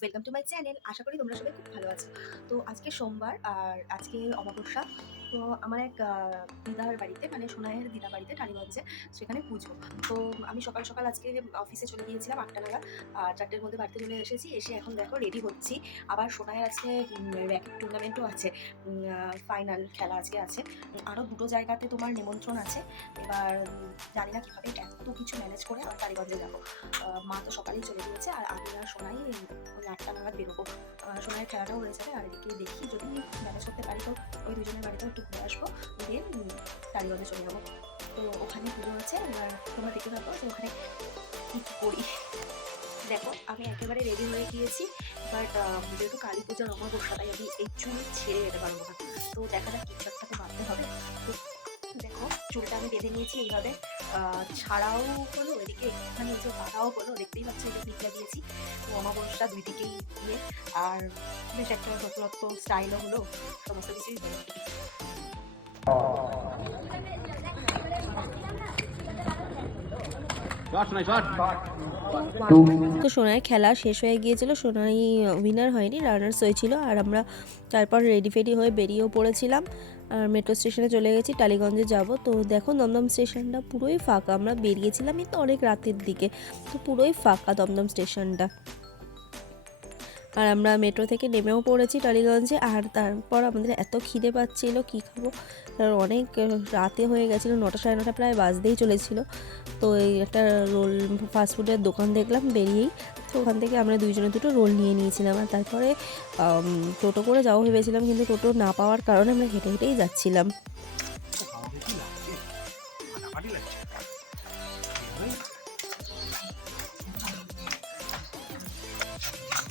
Welcome to my channel আশা করি তোমরা সবাই খুব ভালো আছো। তো আজকে সোমবার আর আজকে অমাবস্যা। তো আমার এক দিদার বাড়িতে মানে সোনাইয়ের দিদা বাড়িতে, টালিগঞ্জে সেখানে পুজো। তো আমি সকাল সকাল আজকে অফিসে চলে গিয়েছিলাম আটটা নাগাদ। আর চারটের মধ্যে বাড়িতে চলে এসেছি। এসে এখন দেখো রেডি হচ্ছি। আবার সোনাইয়ের আজকে র্যাকেট টুর্নামেন্টও আছে। ফাইনাল খেলা আজকে আছে। আরও দুটো জায়গাতে তোমার নিমন্ত্রণ আছে। এবার জানি না কীভাবে এত কিছু ম্যানেজ করে আমার টালিগঞ্জে যাব। মা তো সকালেই চলে গিয়েছে। আর আমি আর ওই আটটা নাগাদ বেরোবো সোনাইয়ের খেলাটাও হয়ে যাবে। আর এদিকে দেখি যদি ম্যানেজ করতে পারি তো ওই দুজনের বাড়িতেও একটু ঘুরে আসব। দিয়ে টালিগঞ্জে চলে যাব। তো ওখানে পুজো আছে। এবার তোমরা দেখতে থাকো যে ওখানে কী কী করি। দেখো, আমি একেবারে রেডি হয়ে গিয়েছি। বাট যেহেতু কালী পূজার অমাবস্যা, তাই আমি এই চুল ছেড়ে যেতে পারব না। তো দেখা যাক কিছু একটা তো বাঁধতে হবে। তো দেখো, চুলটা আমি বেঁধে নিয়েছি এইভাবে। ছাড়াও হলো এদিকে একটুখানি যে বাঁধাও হলো, দেখতেই পাচ্ছি এটা ক্লিপ লাগিয়েছি তো অমাবস্যা দুই দিকেই দিয়ে আর বেশ একটা নতুনত্ব স্টাইলও হলো সমস্ত কিছুই হলো। তো সোনাই খেলা শেষ হয়ে গিয়েছিল সোনাই উইনার হয়নি রানার্স হয়েছিল আর আমরা তারপর রেডি ফেডি হয়ে বেরিয়েও পড়েছিলাম। আর মেট্রো স্টেশনে চলে গেছি টালিগঞ্জে যাব। তো দেখো দমদম স্টেশনটা পুরোই ফাঁকা আমরা বেরিয়েছিলাম এই তো অনেক রাতের দিকে। তো পুরোই ফাঁকা দমদম স্টেশনটা আর আমরা মেট্রো থেকে নেমেও পড়েছি টালিগঞ্জে, আর তারপর আমাদের এত খিদে পাচ্ছিল, কী খাব? আর অনেক রাতে হয়ে গেছিল, নটা সাড়ে নটা প্রায় বাজতেই চলেছিল। তো এই একটা রোল ফাস্টফুডের দোকান দেখলাম বেরিয়েই। তো ওখান থেকে আমরা দুইজনে দুটো রোল নিয়ে নিয়েছিলাম, আর তারপরে টোটো করে যাব ভেবেছিলাম, কিন্তু টোটো না পাওয়ার কারণে আমরা হেঁটে হেঁটেই যাচ্ছিলাম।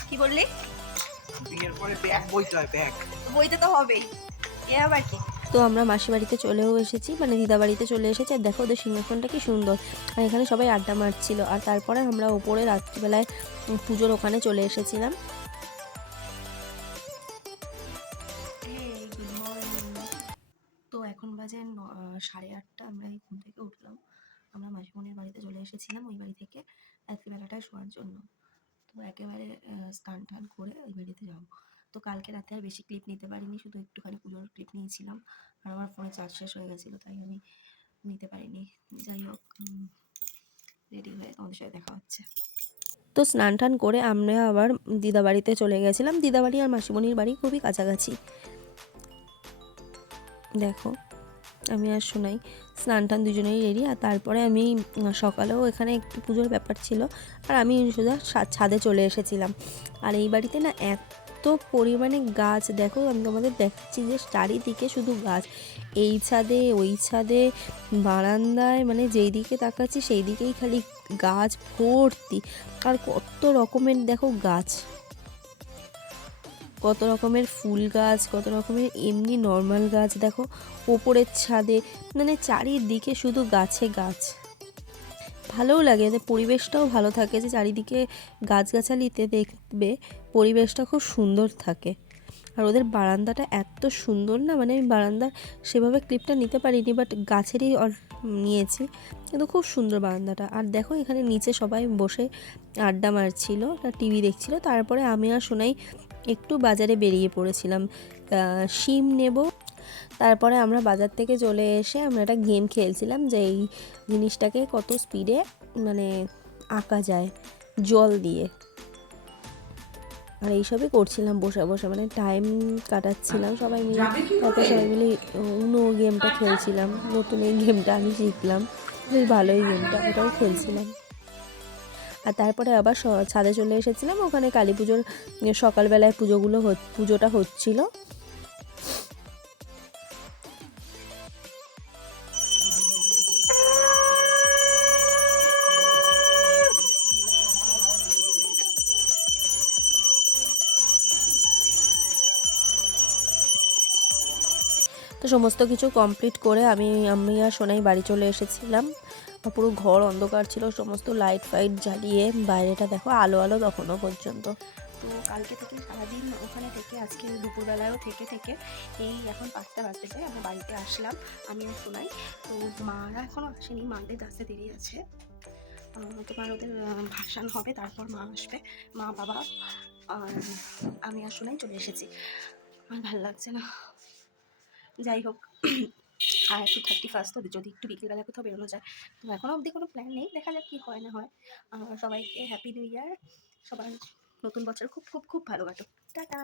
কি বললি বিয়ের পরে ব্যাগ বইতে হয় ব্যাগ। বইতে তো হবেই। এ আবার কি? তো আমরা মাসি বাড়িতে চলেও এসেছি মানে দিদা বাড়িতে চলে এসেছি আর দেখো ওদের সিংহাসনটা কি সুন্দর। আর এখানে সবাই আড্ডা মারছিল আর তারপরে আমরা ওপরে রাত্রিবেলায় পুজোর ওখানে চলে এসেছিলাম। তো এখন বাজে ন- সাড়ে আটটা আমরা এই ঘুম থেকে উঠলাম। আমরা মাসিমণির বাড়িতে চলে এসেছিলাম ওই বাড়ি থেকে রাত্রিবেলাটায় শোয়ার জন্য। একেবারে স্নান টান করে ওই বাড়িতে যাব। তো কালকে রাতে আর বেশি ক্লিপ নিতে পারিনি, শুধু একটুখানি পুজোর ক্লিপ নিয়েছিলাম। আর আমার ফোনে চার্জ শেষ হয়ে গেছিল, তাই আমি নিতে পারিনি। যাই হোক রেডি হয়ে তোমাদের সাথে দেখা হচ্ছে। তো স্নান টান করে আমরা আবার দিদা বাড়িতে চলে গেছিলাম। দিদা বাড়ি আর মাসিমণির বাড়ি খুবই কাছাকাছি। দেখো। আমি আর শোনাই স্নান টান দুজনেই রেডি। আর তারপরে আমি সকালেও এখানে একটু পুজোর ব্যাপার ছিল। আর আমি সোজা ছাদে চলে এসেছিলাম। আর এই বাড়িতে না এত পরিমাণে গাছ, দেখো আমি তোমাদের দেখাচ্ছি যে চারিদিকে শুধু গাছ। এই ছাদে, ওই ছাদে, বারান্দায় মানে যেই দিকে তাকাচ্ছি সেই দিকেই খালি গাছ ভর্তি। আর কত রকমের, দেখো গাছ। কত রকমের ফুল গাছ, কত রকমের এমনি নর্মাল গাছ, দেখো, ওপরের ছাদে মানে চারিদিকে শুধু গাছে গাছ। ভালোও লাগে, এতে পরিবেশটাও ভালো থাকে যে চারিদিকে গাছগাছালিতে দেখবে পরিবেশটা খুব সুন্দর থাকে। আর ওদের বারান্দাটা এত সুন্দর না মানে আমি বারান্দার সেভাবে ক্লিপটা নিতে পারিনি বাট গাছেরই নিয়েছি। কিন্তু খুব সুন্দর বারান্দাটা। আর দেখো, এখানে নিচে সবাই বসে আড্ডা মারছিল টিভি দেখছিল, তারপরে আমি আর সোনাই একটু বাজারে বেরিয়ে পড়েছিলাম। শিম নেব। তারপরে আমরা বাজার থেকে চলে এসে আমরা একটা গেম খেলছিলাম যে এই জিনিসটাকে কত স্পিডে মানে আঁকা যায় জল দিয়ে। আর এইসবই করছিলাম বসে বসে মানে টাইম কাটাচ্ছিলাম সবাই মিলে। তারপর সবাই মিলে উনো গেমটা খেলছিলাম নতুন এই গেমটা আমি শিখলাম। বেশ ভালোই গেমটা ওটাও খেলছিলাম। আর তারপরে আবার ছাদে চলে এসেছিলাম। ওখানে কালী পুজোর সকালবেলায় পুজোগুলো পুজোটা হচ্ছিল। তো সমস্ত কিছু কমপ্লিট করে আমি আমি আর সোনাই বাড়ি চলে এসেছিলাম। পুরো ঘর অন্ধকার ছিল, সমস্ত লাইট ফাইট জ্বালিয়ে বাইরেটা দেখো আলো আলো তখনও পর্যন্ত। তো কালকে থেকে সারাদিন ওখানে থেকে, আজকে দুপুরবেলায়ও থেকে থেকে এই এখন পাঁচটা বাজতে যায় আমরা বাড়িতে আসলাম, আমি আর শোনাই তো মারা এখনও আসেনি মাদের আসতে দেরি আছে। তোমার ওদের ভাসান হবে, তারপর মা আসবে। মা, বাবা আর আমি আর শোনাই চলে এসেছি। আমার ভালো লাগছে না। যাই হোক আর একটু থার্টি ফার্স্ট হবে, যদি একটু বিকেলবেলা কোথাও বেরোনো যায়। তো এখনও অবধি কোনো প্ল্যান নেই, দেখা যাক কী হয় না হয়। সবাইকে হ্যাপি নিউ ইয়ার সবার নতুন বছর খুব খুব খুব ভালো কাটুক। টাটা!